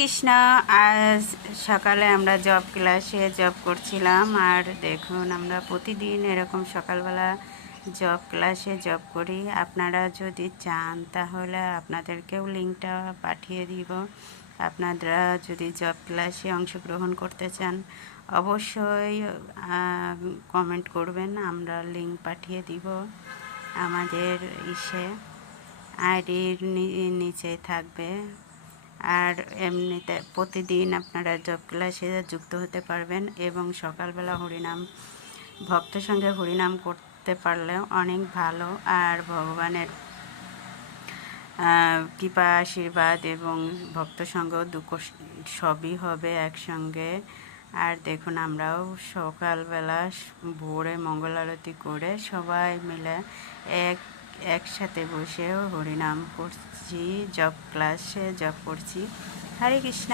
কৃষ্ণ। আজ সকালে আমরা জব ক্লাসে জব করছিলাম, আর দেখুন আমরা প্রতিদিন এরকম সকালবেলা জব ক্লাসে জব করি। আপনারা যদি চান তাহলে আপনাদেরকেও লিঙ্কটা পাঠিয়ে দিব। আপনারা যদি জব ক্লাসে অংশগ্রহণ করতে চান অবশ্যই কমেন্ট করবেন, আমরা লিঙ্ক পাঠিয়ে দিব। আমাদের আইডির নিচে থাকবে। আর এমনিতে প্রতিদিন আপনারা জব ক্লাসে যুক্ত হতে পারবেন এবং সকালবেলা হরিনাম ভক্তের সঙ্গে হরিনাম করতে পারলেও অনেক ভালো। আর ভগবানের কৃপা আশীর্বাদ এবং ভক্ত সঙ্গ দুঃখ সবই হবে একসঙ্গে। আর দেখুন আমরাও সকালবেলা ভোরে মঙ্গল আরতি করে সবাই মিলে একসাথে বসে হরিনাম করছি, জব ক্লাসে জব করছি। হরে কৃষ্ণ।